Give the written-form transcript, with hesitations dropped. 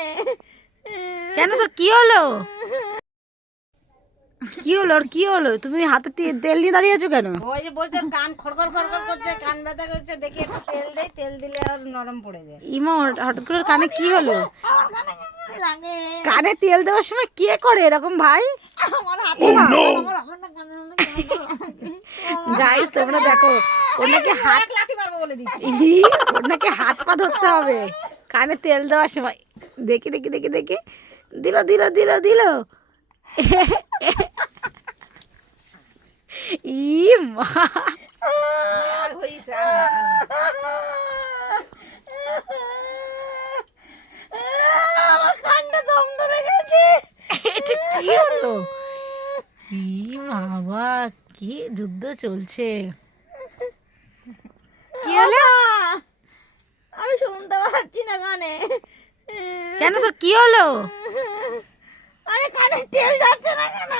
কানে। কেন, তোর কি হলো? কি হলো, আর কি হলো? তুমি হাতে তেল নিয়ে দাঁড়িয়ে আছো কেন? ওই যে বলছে কান খড়খড় খড়খড় করছে, কান ব্যথা করছে, দেখি একটু তেল দেই, তেল দিলে আর নরম পড়ে যায়। ইমা, হঠাৎ করে কানে কি হলো? আমার কানে কেমন লাগে। কানে তেল দেওয়ার সময় কে করে এরকম ভাই? আমার হাতে আমার না কানে গাইস তোমরা দেখো, ওনাকে হাত লাথি মারবো বলে দিচ্ছি। ওনাকে হাত পা ধরতে হবে কানে তেল দেওয়ার সময়। দেখি দেখি দেখি দেখি, দিল দিল দিল দিল। ই মা, হইছে আমার কানটা দম ধরে গেছে। এটা কি হলো? ই বাবা, কি যুদ্ধ চলছে! কি হলো? আমি শুনতে পাচ্ছি না কানে। কেন, তোর কি হলো? আরে কানে তেল যাচ্ছে না কেন?